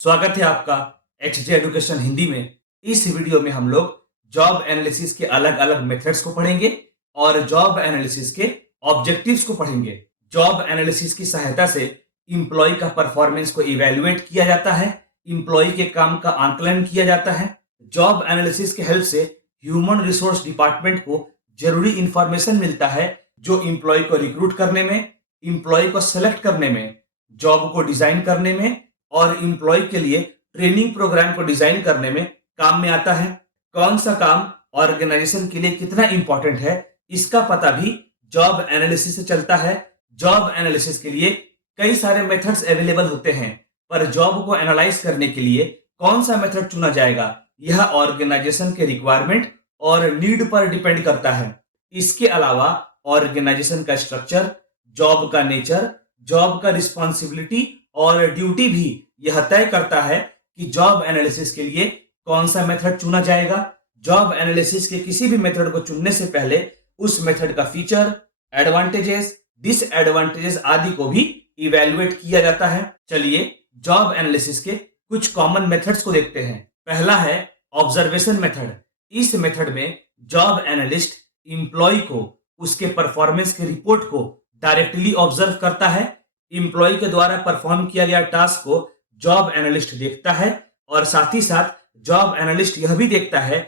स्वागत है आपका एक्सजे एजुकेशन हिंदी में। इस वीडियो में हम लोग जॉब एनालिसिस के अलग अलग मेथड्स को पढ़ेंगे और जॉब एनालिसिस के ऑब्जेक्टिव्स को पढ़ेंगे। जॉब एनालिसिस की सहायता से इंप्लॉय का परफॉर्मेंस को इवैल्यूएट किया जाता है, इंप्लॉय के काम का आंकलन किया जाता है। जॉब एनालिसिस के हेल्प से ह्यूमन रिसोर्स डिपार्टमेंट को जरूरी इंफॉर्मेशन मिलता है जो इंप्लॉय को रिक्रूट करने में, इंप्लॉय को सेलेक्ट करने में, जॉब को डिजाइन करने में और इंप्लॉय के लिए ट्रेनिंग प्रोग्राम को डिजाइन करने में काम में आता है। कौन सा काम ऑर्गेनाइजेशन के लिए कितना इंपॉर्टेंट है, इसका पता भी जॉब एनालिसिस से चलता है। जॉब एनालिसिस के लिए कई सारे मेथड्स अवेलेबल होते हैं, पर जॉब को एनालाइज करने के लिए कौन सा मेथड चुना जाएगा, यह ऑर्गेनाइजेशन के रिक्वायरमेंट और नीड पर डिपेंड करता है। इसके अलावा ऑर्गेनाइजेशन का स्ट्रक्चर, जॉब का नेचर, जॉब का रिस्पॉन्सिबिलिटी और ड्यूटी भी यह तय करता है कि जॉब एनालिसिस के लिए कौन सा मेथड चुना जाएगा। जॉब एनालिसिस के किसी भी मेथड को चुनने से पहले उस मेथड का फीचर, एडवांटेजेस, डिसएडवांटेजेस आदि को भी इवैल्यूएट किया जाता है। चलिए जॉब एनालिसिस के कुछ कॉमन मेथड्स को देखते हैं। पहला है ऑब्जर्वेशन मेथड। इस मेथड में जॉब एनालिस्ट इंप्लॉय को उसके परफॉर्मेंस के रिपोर्ट को डायरेक्टली ऑब्जर्व करता है। इंप्लॉय के द्वारा परफॉर्म किया गया टास्क को जॉब एनालिस्ट देखता है और साथ ही साथ जॉब एनालिस्ट यह भी देखता है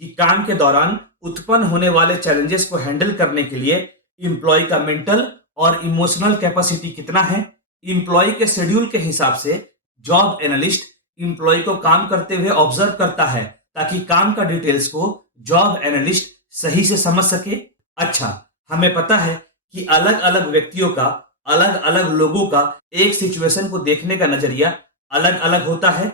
कि काम के दौरान उत्पन्न होने वाले चैलेंजेस को हैंडल करने के लिए इंप्लॉय का मेंटल और इमोशनल कैपेसिटी कितना है। इंप्लॉय के शेड्यूल के हिसाब से जॉब एनालिस्ट इंप्लॉय को काम करते हुए ऑब्जर्व करता है ताकि काम का डिटेल्स को जॉब एनालिस्ट सही से समझ सके। अच्छा, हमें पता है कि अलग अलग व्यक्तियों का, अलग अलग लोगों का एक सिचुएशन को देखने का नजरिया अलग अलग होता है,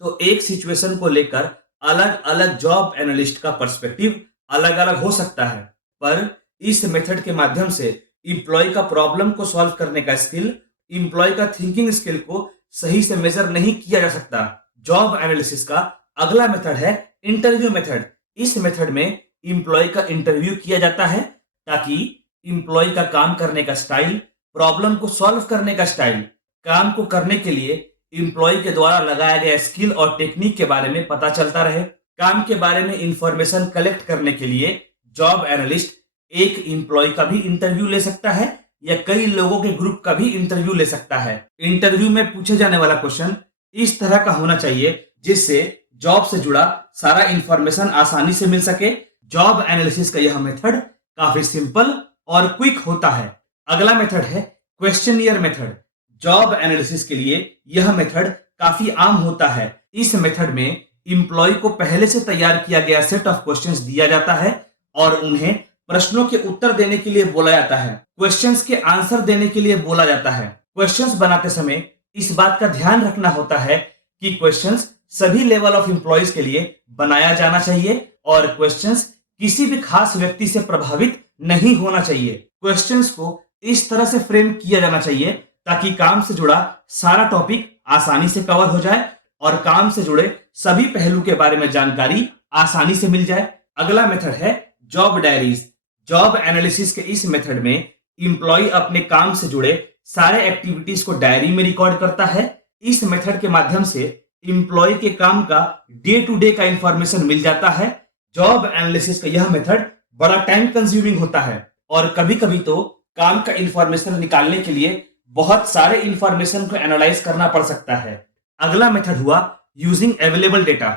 तो एक सिचुएशन को लेकर अलग अलग जॉब एनालिस्ट का पर्सपेक्टिव अलग अलग हो सकता है। पर इस मेथड के माध्यम से इंप्लॉय का प्रॉब्लम को सॉल्व करने का स्किल, इंप्लॉय का थिंकिंग स्किल को सही से मेजर नहीं किया जा सकता। जॉब एनालिसिस का अगला मेथड है इंटरव्यू मेथड। इस मेथड में इंप्लॉय का इंटरव्यू किया जाता है ताकि इंप्लॉय का काम करने का स्टाइल, प्रॉब्लम को सॉल्व करने का स्टाइल, काम को करने के लिए इंप्लॉय के द्वारा लगाया गया स्किल और टेक्निक के बारे में पता चलता रहे। काम के बारे में इंफॉर्मेशन कलेक्ट करने के लिए जॉब एनालिस्ट एक इंप्लॉय का भी इंटरव्यू ले सकता है या कई लोगों के ग्रुप का भी इंटरव्यू ले सकता है। इंटरव्यू में पूछे जाने वाला क्वेश्चन इस तरह का होना चाहिए जिससे जॉब से जुड़ा सारा इंफॉर्मेशन आसानी से मिल सके। जॉब एनालिसिस का यह मेथड काफी सिंपल और क्विक होता है। अगला मेथड है क्वेश्चनियर मेथड। जॉब एनालिसिस के लिए यह मेथड काफी आम होता है। इस मेथड में इंप्लॉय को पहले से तैयार किया गया सेट ऑफ क्वेश्चंस दिया जाता है और उन्हें प्रश्नों के उत्तर देने के लिए बोला जाता है, क्वेश्चंस के आंसर देने के लिए बोला जाता है। क्वेश्चंस बनाते समय इस बात का ध्यान रखना होता है कि क्वेश्चंस सभी लेवल ऑफ इंप्लॉयज के लिए बनाया जाना चाहिए और क्वेश्चंस किसी भी खास व्यक्ति से प्रभावित नहीं होना चाहिए। क्वेश्चंस को इस तरह से फ्रेम किया जाना चाहिए ताकि काम से जुड़ा सारा टॉपिक आसानी से कवर हो जाए और काम से जुड़े सभी पहलू के बारे में जानकारी आसानी से मिल जाए। अगला मेथड है जॉब डायरीज। जॉब एनालिसिस के इस मेथड में इंप्लॉय अपने काम से जुड़े सारे एक्टिविटीज को डायरी में रिकॉर्ड करता है। इस मेथड के माध्यम से इंप्लॉय के काम का डे टू डे का इंफॉर्मेशन मिल जाता है। जॉब एनालिसिस का यह मेथड बड़ा टाइम कंज्यूमिंग होता है और कभी कभी तो काम का इंफॉर्मेशन निकालने के लिए बहुत सारे इंफॉर्मेशन को एनालाइज करना पड़ सकता है। अगला मेथड हुआ यूजिंग अवेलेबल डेटा।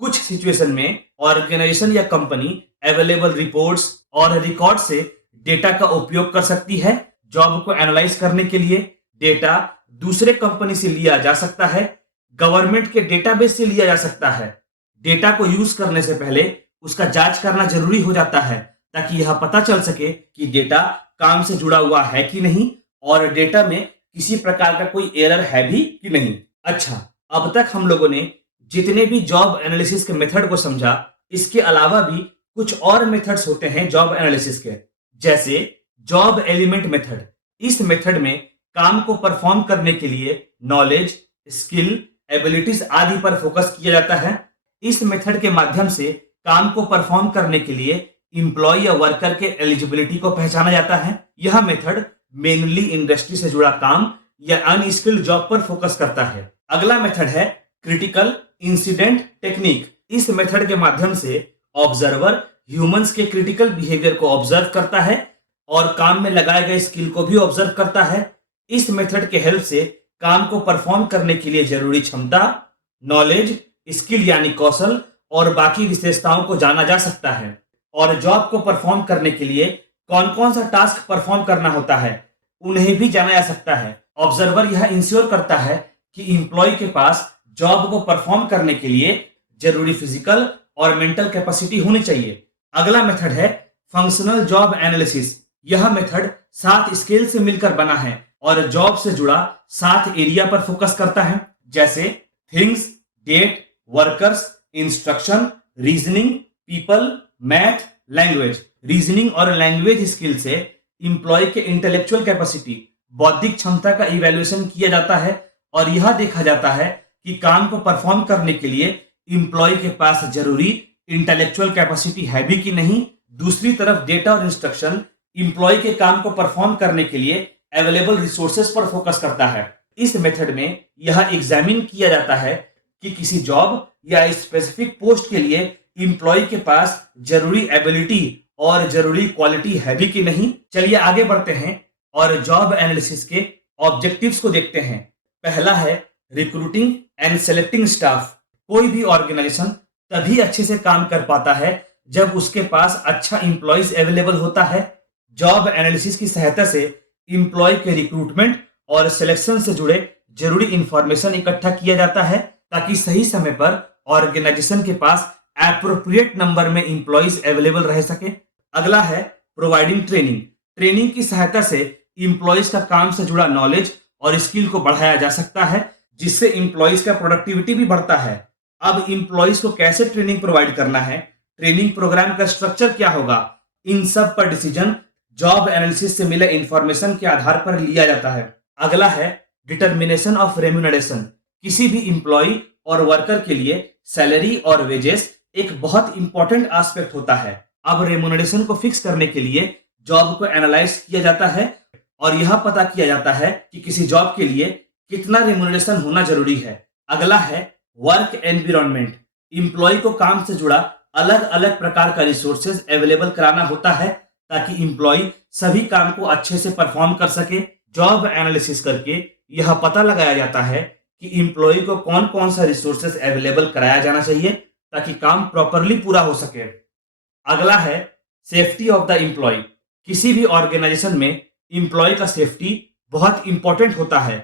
कुछ सिचुएशन में ऑर्गेनाइजेशन या कंपनी अवेलेबल रिपोर्ट्स और रिकॉर्ड से डेटा का उपयोग कर सकती है। जॉब को एनालाइज करने के लिए डेटा दूसरे कंपनी से लिया जा सकता है, गवर्नमेंट के डेटाबेस से लिया जा सकता है। डेटा को यूज करने से पहले उसका जांच करना जरूरी हो जाता है ताकि यह पता चल सके कि डेटा काम से जुड़ा हुआ है कि नहीं और डेटा में किसी प्रकार का कोई एरर है भी कि नहीं। अच्छा, अब तक हम लोगों ने जितने भी जॉब एनालिसिस के मेथड को समझा, इसके अलावा भी कुछ और मेथड्स होते हैं जॉब एनालिसिस के, जैसे जॉब एलिमेंट मेथड। इस मेथड में काम को परफॉर्म करने के लिए नॉलेज, स्किल, एबिलिटीज आदि पर फोकस किया जाता है। इस मेथड के माध्यम से काम को परफॉर्म करने के लिए इंप्लॉय या वर्कर के एलिजिबिलिटी को पहचाना जाता है। यह मेथड मेनली इंडस्ट्री से जुड़ा काम या अनस्किल्ड जॉब पर फोकस करता है। अगला मेथड है क्रिटिकल इंसिडेंट टेक्निक। इस मेथड के माध्यम से ऑब्जर्वर ह्यूमंस के क्रिटिकल बिहेवियर को ऑब्जर्व करता है और काम में लगाए गए स्किल को भी ऑब्जर्व करता है। इस मेथड के हेल्प से काम को परफॉर्म करने के लिए जरूरी क्षमता, नॉलेज, स्किल यानी कौशल और बाकी विशेषताओं को जाना जा सकता है। और जॉब को परफॉर्म करने के लिए कौन कौन सा टास्क परफॉर्म करना होता है उन्हें भी जाना जा सकता है। ऑब्जर्वर यह इंश्योर करता है कि इंप्लॉय के पास जॉब को परफॉर्म करने के लिए जरूरी फिजिकल और मेंटल कैपेसिटी होनी चाहिए। अगला मेथड है फंक्शनल जॉब एनालिसिस। यह मेथड 7 स्केल से मिलकर बना है और जॉब से जुड़ा 7 एरिया पर फोकस करता है, जैसे things, date, workers, instruction, reasoning, people, math, language. Reasoning और लैंग्वेज स्किल से इंप्लॉय के इंटेलेक्चुअल कैपेसिटी, बौद्धिक क्षमता का इवैल्यूएशन किया जाता है और यह देखा जाता है कि काम को परफॉर्म करने के लिए इंप्लॉय के पास जरूरी इंटेलेक्चुअल कैपेसिटी है भी कि नहीं। दूसरी तरफ डेटा और इंस्ट्रक्शन इंप्लॉय के काम को परफॉर्म करने के लिए अवेलेबल रिसोर्सेज पर फोकस करता है। इस मेथड में यह एग्जामिन किया जाता है कि किसी जॉब या स्पेसिफिक पोस्ट के लिए इंप्लॉय के पास जरूरी एबिलिटी और जरूरी क्वालिटी है भी कि नहीं। चलिए आगे बढ़ते हैं और जॉब एनालिसिस के ऑब्जेक्टिव्स को देखते हैं। पहला है रिक्रूटिंग एंड सेलेक्टिंग स्टाफ। कोई भी ऑर्गेनाइजेशन तभी अच्छे से काम कर पाता है जब उसके पास अच्छा इंप्लॉयज अवेलेबल होता है। जॉब एनालिसिस की सहायता से इंप्लॉय के रिक्रूटमेंट और सिलेक्शन से जुड़े जरूरी इंफॉर्मेशन इकट्ठा किया जाता है ताकि सही समय पर ऑर्गेनाइजेशन के पास एप्रोप्रिएट नंबर में इंप्लॉयज अवेलेबल रह सके। अगला है प्रोवाइडिंग ट्रेनिंग। ट्रेनिंग की सहायता से इंप्लॉयज का काम से जुड़ा नॉलेज और स्किल को बढ़ाया जा सकता है, जिससे इंप्लॉयज का प्रोडक्टिविटी भी बढ़ता है। अब इंप्लॉयज को कैसे ट्रेनिंग प्रोवाइड करना है, ट्रेनिंग प्रोग्राम का स्ट्रक्चर क्या होगा, इन सब पर डिसीजन जॉब एनालिसिस से मिले इंफॉर्मेशन के आधार पर लिया जाता है। अगला है डिटर्मिनेशन ऑफ रेम्यूनरेशन। किसी भी इंप्लॉय और वर्कर के लिए सैलरी और वेजेस एक बहुत इंपॉर्टेंट एस्पेक्ट होता है। अब रेम्यूनरेशन को फिक्स करने के लिए जॉब को एनालाइज किया जाता है और यह पता किया जाता है कि किसी जॉब के लिए कितना रेम्यूनरेशन होना जरूरी है। अगला है वर्क एनवायरनमेंट। इंप्लॉय को काम से जुड़ा अलग अलग प्रकार का रिसोर्सेज अवेलेबल कराना होता है ताकि इंप्लॉय सभी काम को अच्छे से परफॉर्म कर सके। जॉब एनालिसिस करके यह पता लगाया जाता है कि इंप्लॉय को कौन कौन सा रिसोर्सेज अवेलेबल कराया जाना चाहिए ताकि काम प्रॉपरली पूरा हो सके। अगला है सेफ्टी ऑफ द एम्प्लॉय। किसी भी ऑर्गेनाइजेशन में एम्प्लॉय का सेफ्टी बहुत इंपॉर्टेंट होता है।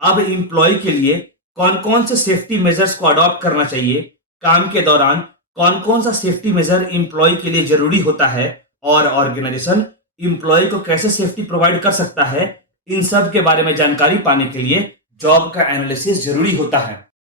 अब एम्प्लॉय के लिए कौन कौन से सेफ्टी मेजर्स को अडॉप्ट करना चाहिए, काम के दौरान कौन कौन सा सेफ्टी मेजर एम्प्लॉय के लिए जरूरी होता है और ऑर्गेनाइजेशन एम्प्लॉय को कैसे सेफ्टी प्रोवाइड कर सकता है, इन सब के बारे में जानकारी पाने के लिए जॉब का एनालिसिस जरूरी होता है।